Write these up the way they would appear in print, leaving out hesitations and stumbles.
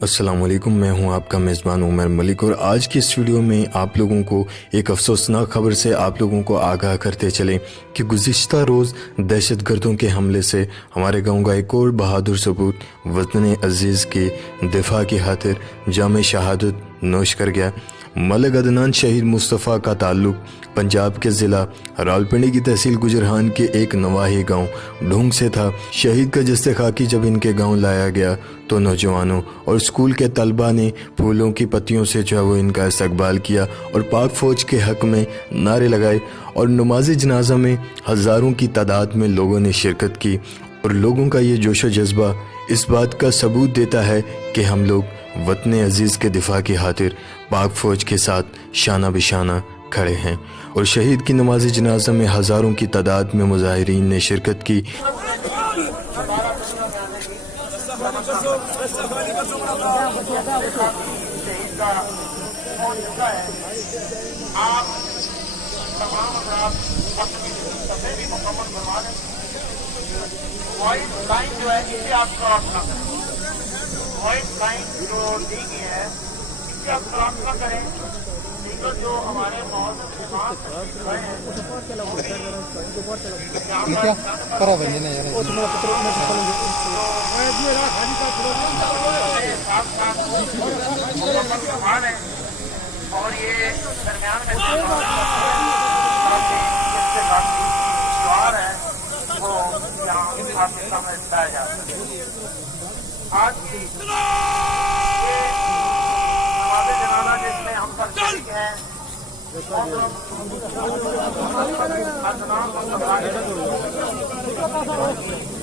अस्सलाम वालेकुम, मैं हूं आपका मेज़बान उमर मलिक और आज की इस वीडियो में आप लोगों को एक अफसोसनाक खबर से आप लोगों को आगाह करते चलें कि गुज़िश्ता रोज़ दहशतगर्दों के हमले से हमारे गांव का एक और बहादुर सबूत वतन अज़ीज़ के दिफा की खातिर जाम शहादत नोश कर गया। मलिक अदनान शहीद मुस्तफ़ा का ताल्लुक पंजाब के ज़िला रावलपिंडी की तहसील गुजरहान के एक नवाही गांव ढूंग से था। शहीद का जस्ते खाकी जब इनके गांव लाया गया तो नौजवानों और स्कूल के तलबा ने फूलों की पत्तियों से जो है वो इनका इस्तकबाल किया और पाक फ़ौज के हक़ में नारे लगाए और नमाज जनाजा में हज़ारों की तादाद में लोगों ने शिरकत की। और लोगों का ये जोश व जज्बा इस बात का सबूत देता है कि हम लोग वतन अज़ीज़ के दिफा की खातिर पाक फ़ौज के साथ शाना बिशाना खड़े हैं। और शहीद की नमाज जनाजा में हज़ारों की तादाद में मुजाहिरीन ने शिरकत की। व्हाइट लाइन जो है इसे आप क्रॉस ना करें। व्हाइट लाइन जो दी गई है इसे आप क्रॉस ना करें। तो जो हमारे और ये दरमियान में द्वार है वो यहाँ आपके सामने बताया जा सकता है। आज की नमाज़े जनाजा जिसमें हम सब शरीक हैं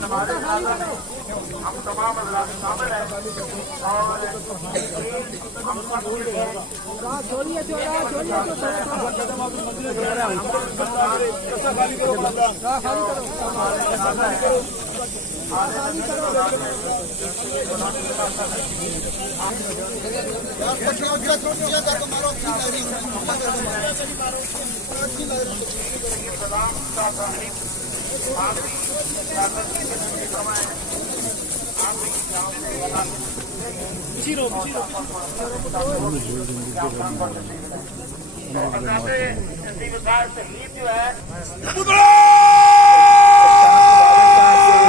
नमाज़े जनाजा में हम तमाम अज़लात शामिल हैं और हम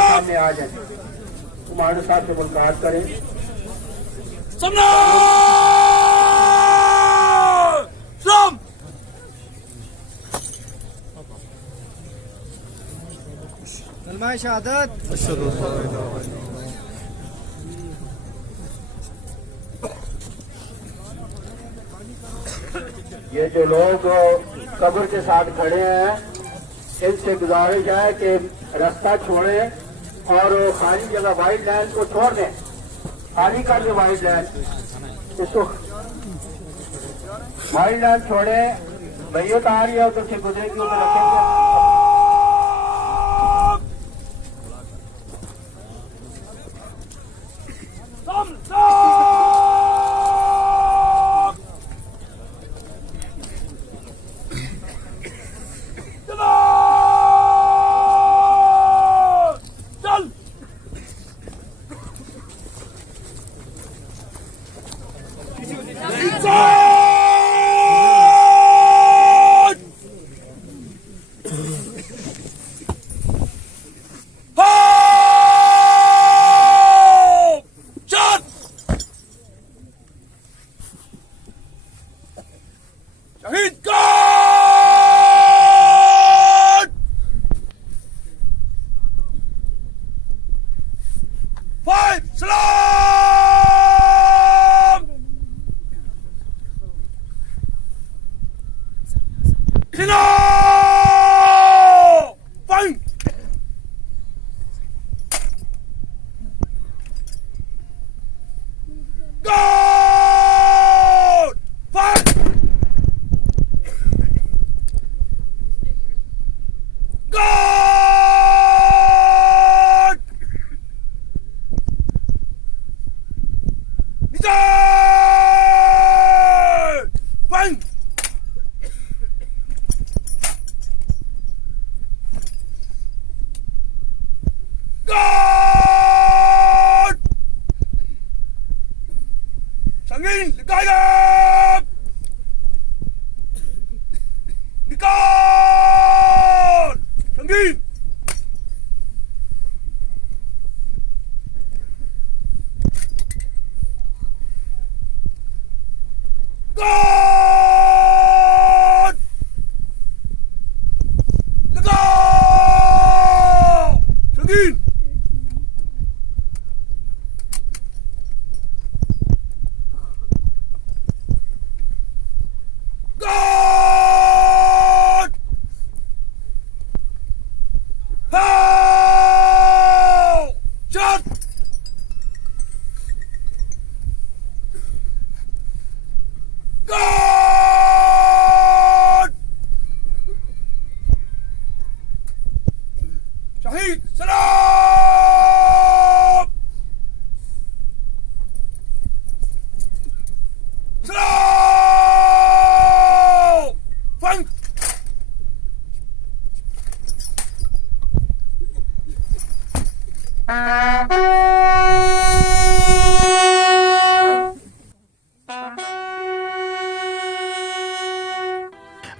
सामने आ जाए कुमार साहब से मुलाकात करें। शहादत ये जो लोग कब्र के साथ खड़े हैं इनसे गुजारिश है कि रास्ता छोड़ें और खाली जगह वाइड लैंड को छोड़ दें। खाली कर दे वाइड लैंड, इसको वाइड लैंड छोड़े। भैया तो आ रही है उधर से गुजरेगी उधर रखेंगे। संगीन निकाल निकाल संगीन God! लगाओ संगीन God! How! Shot! God! Shahid Salam! Salam! Fang!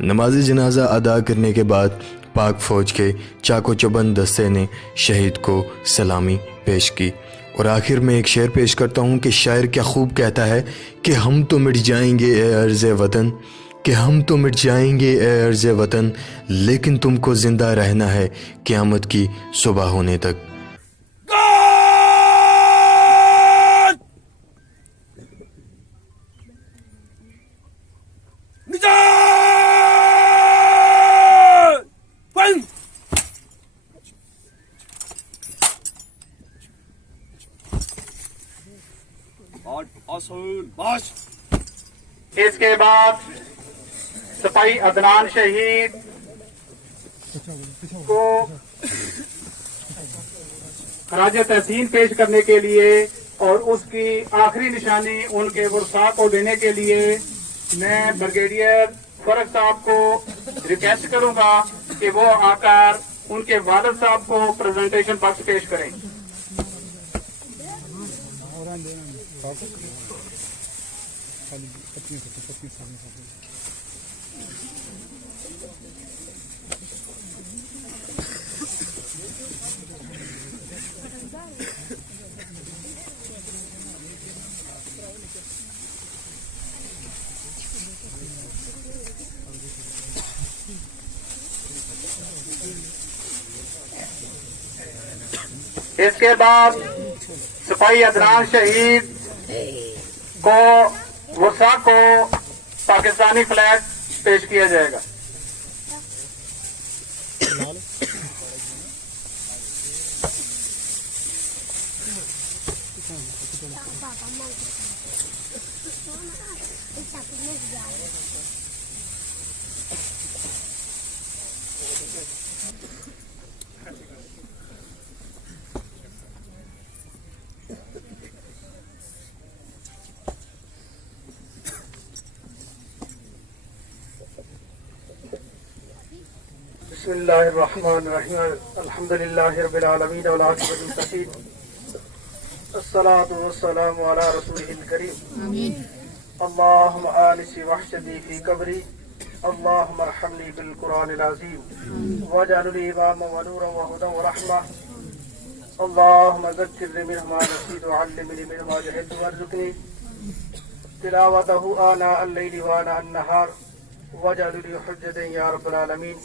नमाज जनाजा अदा करने के बाद पाक फ़ौज के चाको चौबंद दस्ते ने शहीद को सलामी पेश की। और आखिर में एक शेर पेश करता हूँ कि शायर क्या खूब कहता है कि हम तो मिट जाएंगे ए अर्ज़ वतन, कि हम तो मिट जाएंगे ए अर्ज़ वतन, लेकिन तुमको ज़िंदा रहना है क़यामत की सुबह होने तक। God! Nizam! Fang! Baş! इसके बाद सिपाही अदनान शहीद को खराज तहसीन पेश करने के लिए और उसकी आखिरी निशानी उनके वर्षा को देने के लिए मैं ब्रिगेडियर फरक साहब को रिक्वेस्ट करूंगा कि वो आकर उनके वालिद साहब को प्रेजेंटेशन बख्श पेश करें। इसके बाद सिपाही अदनान शहीद को वर्षा को पाकिस्तानी फ्लैग पेश किया जाएगा। बिस्मिल्लाहिर्रहमानिर्रहीम अल्हम्दुलिल्लाहि रब्बिल आलमीन वल आक़िबतु लित्तक़ीन अस्सलातु वस्सलामु अला रसूलिहिल करीम आमीन। अल्लाहुम्मा आनिसी वहशती फी कब्री अल्लाहुम्मा अरहमनी बिल कुरानिल अज़ीम वजअलनी इमामा व नूरन व हुदन व रहमा अल्लाहुम्मा ज़क्किरनी मिन्हु मा नसीतु वअल्लिमनी मिन्हु मा जहलतु वरज़ुक़नी तिलावतहु आना अल-लैलि व आना अन-नहार वजअलनी हुज्जतन या रब्बल आलमीन।